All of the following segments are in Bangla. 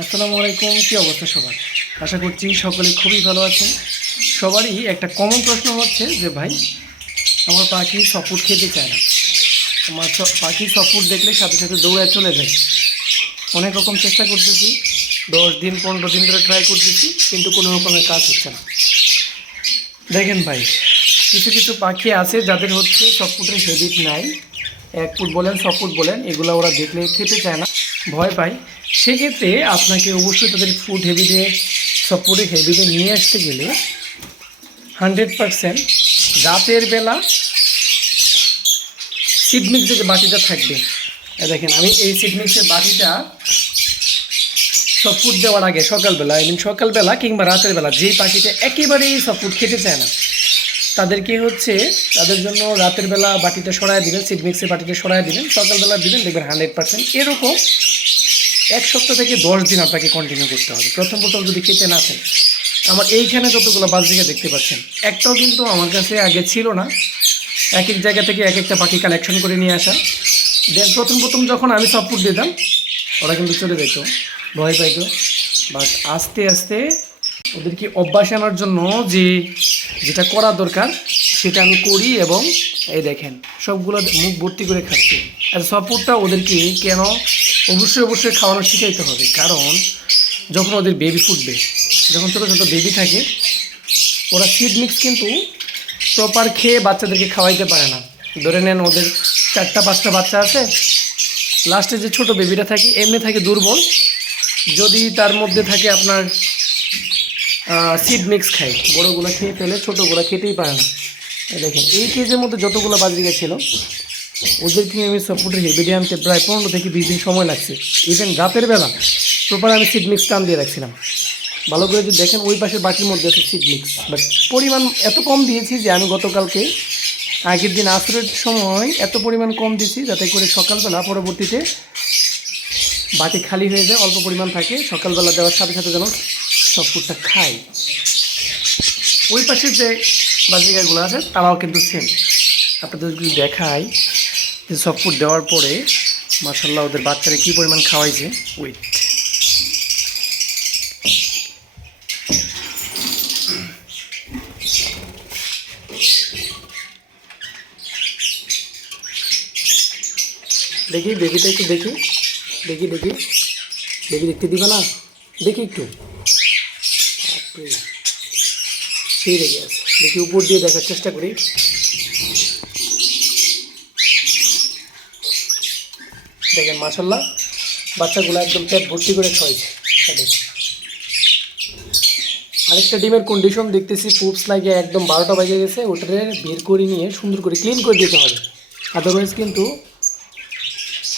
আসসালামু আলাইকুম। কী অবস্থা সবার? আশা করছি সকলে খুবই ভালো আছেন। সবারই একটা কমন প্রশ্ন হচ্ছে যে ভাই, আমার পাখি সফট খেতে চায় না। আমার পাখি সফট দেখলে সাথে সাথে দৌড়ায় চলে যায়। অনেক রকম চেষ্টা করতেছি, 10 দিন 15 দিন ধরে ট্রাই করতেছি, কিন্তু কোনো রকমের কাজ হচ্ছে না। দেখেন ভাই, কিছু কিছু পাখি আছে যাদের হচ্ছে সফটের হ্যাবিট নাই। এক ফুট বলেন, সফট বলেন, এগুলো ওরা দেখলে খেতে চায় না, ভয় পায়। সেক্ষেত্রে আপনাকে অবশ্যই তাদের ফুড হ্যাবিটে, সফটের হ্যাবিটে নিয়ে আসতে গেলে 100% রাতের বেলা সিডমিক্সের যে বাটিটা থাকবে, দেখেন আমি এই সিডমিক্সের বাটিটা সফট দেওয়ার আগে সকালবেলা, সকালবেলা কিংবা রাতের বেলা যেই পাখিটা একেবারেই সফট খেতে চায় না তাদেরকে হচ্ছে, তাদের জন্য রাতের বেলা বাটিটা সরাই দিবেন, সিডমিক্সের বাটিটা সরাই দিবেন, সকালবেলা দিবেন, দেখবেন 100%। এরকম 1 সপ্তাহ থেকে 10 দিন আপনাকে কন্টিনিউ করতে হবে। প্রথম যদি খেতে না চান, আমার এইখানে যতগুলো বাজরিকা দেখতে পাচ্ছেন, একটাও কিন্তু আমার কাছে আগে ছিল না। এক এক জায়গা থেকে এক একটা পাখি কালেকশন করে নিয়ে আসা। দেন প্রথম যখন আমি সাপোর্ট দিতাম, ওরা কিন্তু চলে যেত, ভয় পাইতো। বাট আস্তে আস্তে ওদেরকে অভ্যাস আনার জন্য যেটা করা দরকার সেটা আমি করি, এবং এই দেখেন সবগুলো মুখ ভর্তি করে খাচ্ছি। আর সাপোর্টটা ওদেরকে কেন অবশ্যই খাওয়ানো শিখাইতে হবে, কারণ যখন ওদের বেবি ফুটবে, যখন ছোটো ছোটো বেবি থাকে, ওরা সিড মিক্স কিন্তু প্রপার খেয়ে বাচ্চাদেরকে খাওয়াইতে পারে না। ধরে নেন ওদের 4-5টা বাচ্চা আছে, লাস্টে যে ছোটো বেবিটা থাকে এমনি থাকে দুর্বল, যদি তার মধ্যে থাকে আপনার সিড মিক্স খায়, বড়োগুলো খেয়ে ফেলে, ছোটোগুলো খেতেই পারে না। দেখেন এই কেজের মধ্যে যতগুলো বাজরিকা ছিল, ওদেরকে আমি সাপোর্টের হেবিডে আনতে প্রায় 15 থেকে 20 দিন সময় লাগছে। ইভেন রাতের বেলা প্রপার আমি সিড মিক্স টান দিয়ে রাখছিলাম। ভালো করে যদি দেখেন ওই পাশের বাটির মধ্যে আছে সিড মিক্স, বাট পরিমাণ এত কম দিয়েছি যে আমি গতকালকে আগের দিন আসরের সময় এত পরিমাণ কম দিয়েছি যাতে করে সকালবেলা পরবর্তীতে বাটি খালি হয়ে যায়, অল্প পরিমাণ থাকে, সকালবেলা দেওয়ার সাথে সাথে যেন সব ফুডটা খাই। ওই পাশের যে বাজিকাগুলো আছে তারাও কিন্তু সেম। আপনাদের যদি দেখাই যে সব ফুড দেওয়ার পরে মাশাআল্লাহ ওদের বাচ্চারা কী পরিমাণ খাওয়াইছে। ওয়েট, দেখি বেবিটা একটু দেখি, দেখি বেবি দেখতে দিবে না, দেখি একটু, সেই রেগে আছে, দেখি উপর দিয়ে দেখার চেষ্টা করি। দেখেন মাশাআল্লাহ বাচ্চাগুলো একদম পেট ভর্তি করে খাওয়াইছে। আরেকটা ডিমের কন্ডিশন দেখতেছি, পুপস লাগে একদম 12টা বাজে গেছে, ওটারে বের করে নিয়ে সুন্দর করে ক্লিন করে দিতে হবে, আদারওয়াইজ কিন্তু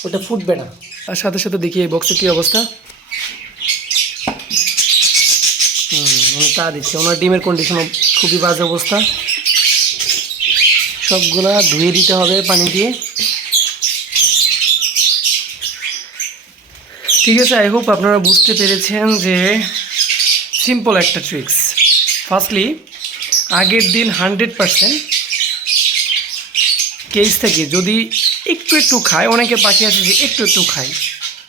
ওটা ফুটবে না। আর সাথে সাথে দেখি এই বক্সের কী অবস্থা। আমি তা দিচ্ছি, ওনার ডিমের কন্ডিশন খুবই বাজে অবস্থা, সবগুলা ধুয়ে দিতে হবে পানি দিয়ে। ঠিক আছে, আই হোপ আপনারা বুঝতে পেরেছেন যে সিম্পল একটা ট্রিক্স। ফার্স্টলি আগের দিন 100% কেজ থেকে যদি একটু খায়, অনেকে পাখি আছে যে একটু খায়,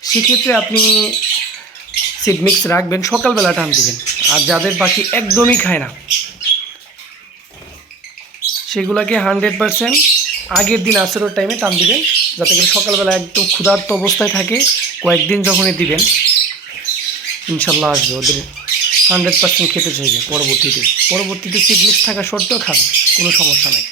সেক্ষেত্রে আপনি সিড মিক্স রাখবেন, সকালবেলা টান দিবেন। আর যাদের পাখি একদমই খায় না সেগুলোকে 100% আগের দিন আসরের টাইমে টান দিবেন, যাতে করে সকালবেলা একদম ক্ষুধার্ত অবস্থায় থাকে। কয়েকদিন যখনই দিবেন ইনশাল্লাহ আসবে, ওদের 100% খেতে চাইবে। পরবর্তীতে সিড মিক্স থাকা সত্ত্বেও খাবে, কোনো সমস্যা নাই।